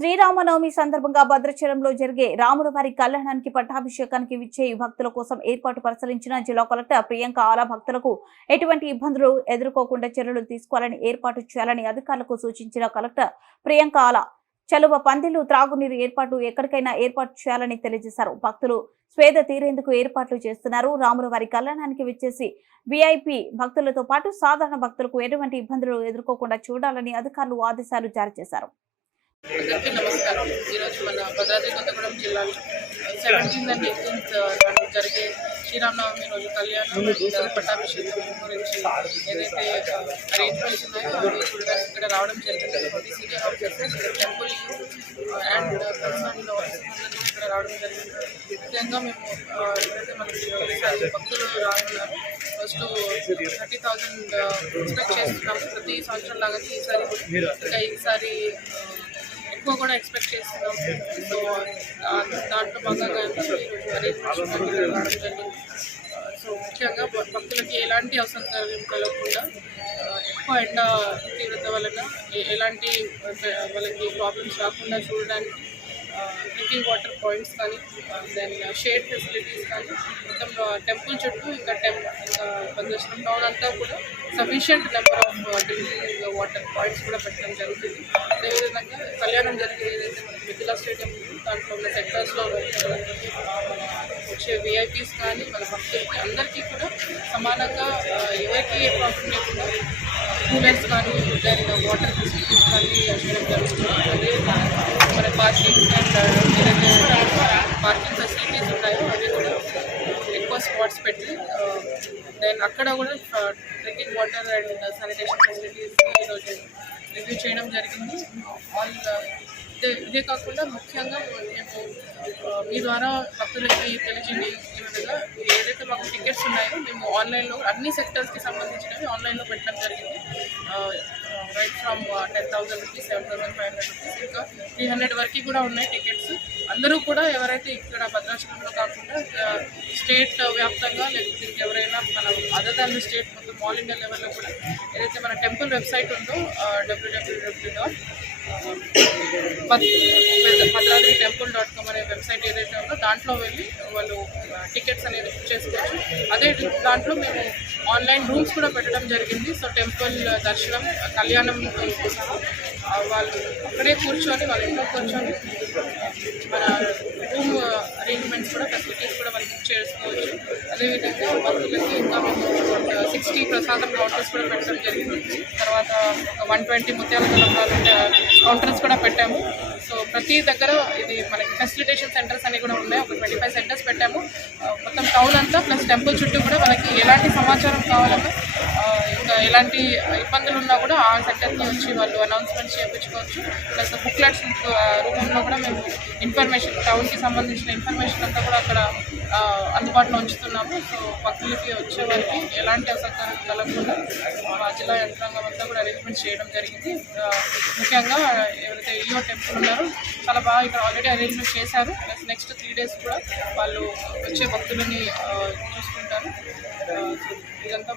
శ్రీరామనవమి సందర్భంగా భద్రాచలంలో జరిగే రాములవారి కళ్యాణానికి పట్టాభిషేకానికి విచ్చే భక్తుల కోసం ఏర్పాటు పరిశీలించిన జిల్లా కలెక్టర్ ప్రియాంక ఆలా భక్తులకు ఎటువంటి ఇబ్బందులు ఎదుర్కోకుండా చర్యలు తీసుకోవాలని ఏర్పాటు చేయాలని అధికారులకు సూచించిన కలెక్టర్ ప్రియాంక ఆలా చలువ పందిళ్లు త్రాగునీరు ఏర్పాటు ఎక్కడికైనా ఏర్పాటు చేయాలని తెలియజేశారు. భక్తులు స్వేద తీరేందుకు ఏర్పాట్లు చేస్తున్నారు. రాములవారి కళ్యాణానికి విచ్చేసి విఐపి భక్తులతో పాటు సాధారణ భక్తులకు ఎటువంటి ఇబ్బందులు ఎదుర్కోకుండా చూడాలని అధికారులు ఆదేశాలు జారీ చేశారు. అందరికీ నమస్కారం. ఈరోజు మన భద్రాద్రి కొత్తగూడెం జిల్లాలో 17th and 18th జరిగే శ్రీరామనవమి రోజు కళ్యాణం పట్టాభిషేకం గురించి ఏదైతే అరేంజ్మెంట్స్ ఉన్నాయో అవి చూడడానికి ఇక్కడ రావడం జరిగింది. Senior officers, temple and concern ఇక్కడ రావడం జరిగింది. ముఖ్యంగా మేము ఏదైతే మనకి భక్తులు రానున్నారు ఫస్ట్ 30,000 ఎక్స్పెక్ట్ చేస్తున్నాము. ప్రతి సంవత్సరం లాగా ఈసారి ఎక్కువ కూడా ఎక్స్పెక్ట్ చేస్తున్నాం. సో దాంట్లో భాగంగా సో ముఖ్యంగా భక్తులకి ఎలాంటి అసౌకర్యం కలగకుండా ఎక్కువ ఎండ తీవ్రత వలన ఎలాంటి వాళ్ళకి ప్రాబ్లమ్స్ రాకుండా చూడడానికి డ్రింకింగ్ వాటర్ పాయింట్స్ కానీ దెన్ షేడ్ ఫెసిలిటీస్ కానీ మొత్తం టెంపుల్ చుట్టూ ఇంకా భద్రాచలం టౌన్ అంతా కూడా sufficient number of drinking water points కూడా పెట్టడం జరుగుతుంది. అదేవిధంగా కళ్యాణం జరిగే ఏదైతే మనకి మిథిలా స్టేడియం దాంట్లో ఉన్న సెక్టర్స్లో వచ్చే విఐపీస్ కానీ మన భక్తులకి అందరికీ కూడా సమానంగా ఎవరికి ఏ ప్రాబ్లం లేకుండా కూలర్స్ కానీ దెన్ వాటర్ ఫెసిలిటీస్ కానీ చేయడం జరుగుతుంది. అదేవిధంగా మన పార్కింగ్ అండ్ ఏదైతే పార్కింగ్ ఫెసిలిటీస్ ఉన్నాయో అవి కూడా ఎక్కువ స్పాట్స్ పెట్టి దెన్ అక్కడ కూడా drinking water and sanitation facilities ఈరోజు రివ్యూ చేయడం జరిగింది. ఇదే కాకుండా ముఖ్యంగా మేము మీ ద్వారా భక్తులకి తెలియజేయడం విధంగా ఏదైతే మాకు టికెట్స్ ఉన్నాయో మేము ఆన్లైన్లో అన్ని సెక్టర్స్కి సంబంధించినవి ఆన్లైన్లో పెట్టడం జరిగింది. రైట్ ఫ్రమ్ 10,000 రూపీస్, 7,500 రూపీస్, ఇంకా 300 వరకు కూడా ఉన్నాయి టికెట్స్. అందరూ కూడా ఎవరైతే ఇక్కడ భద్రాచలంలో కాకుండా స్టేట్ వ్యాప్తంగా లేకపోతే ఇంకెవరైనా మన అదర్ దాన్ స్టేట్ మొత్తం ఆల్ ఇండియా లెవెల్లో కూడా ఏదైతే మన టెంపుల్ వెబ్సైట్ ఉందో www.భద్రాద్రిటెంపుల్.com అనే వెబ్సైట్ ఏదైతే ఉందో దాంట్లో వెళ్ళి వాళ్ళు టికెట్స్ అనేది బుక్ చేసుకోవచ్చు. అదే దాంట్లో మేము ఆన్లైన్ రూమ్స్ కూడా పెట్టడం జరిగింది. సో టెంపుల్ దర్శనం, కళ్యాణం సహా వాళ్ళు అక్కడే కూర్చొని వాళ్ళ ఇంట్లో కూర్చొని మన రూమ్ అరేంజ్మెంట్స్ కూడా ఫెసిలిటీస్ కూడా వాళ్ళు బుక్ చేసుకోవచ్చు. అదేవిధంగా భక్తులకి ఇంకా మేము 60 ప్రసాదం కౌంటర్స్ కూడా పెట్టడం జరిగింది. తర్వాత ఒక 120 ముత్యాల కౌంటర్స్ కూడా పెట్టాము. సో ప్రతి దగ్గర ఇది మనకి ఫెసిలిటేషన్ సెంటర్స్ అన్ని కూడా ఉన్నాయి. ఒక 25 సెంటర్స్ పెట్టాము మొత్తం టౌన్ అంతా, ప్లస్ టెంపుల్ చుట్టూ కూడా మనకి ఎలాంటి సమాచారం కావాలన్నా ఇంకా ఎలాంటి ఇబ్బందులు ఉన్నా కూడా ఆ సెంటర్కి వచ్చి వాళ్ళు అనౌన్స్మెంట్స్ చేయించుకోవచ్చు. ప్లస్ బుక్లెట్స్ రూపంలో కూడా మేము ఇన్ఫర్మేషన్, టౌన్కి సంబంధించిన ఇన్ఫర్మేషన్ అంతా కూడా అక్కడ అందుబాటులో ఉంచుతున్నాము. సో భక్తులకి వచ్చే వారికి ఎలాంటి అసౌకర్యం కలగకుండా మా జిల్లా యంత్రాంగం అంతా కూడా అరేంజ్మెంట్స్ చేయడం జరిగింది. ముఖ్యంగా ఎవరైతే ఈఓ టెంపుల్ ఉన్నారో చాలా బాగా ఇక్కడ ఆల్రెడీ అరేంజ్మెంట్ చేశారు. ప్లస్ నెక్స్ట్ 3 days కూడా వాళ్ళు వచ్చే భక్తులని చూసుకుంటారు. ఇదంతా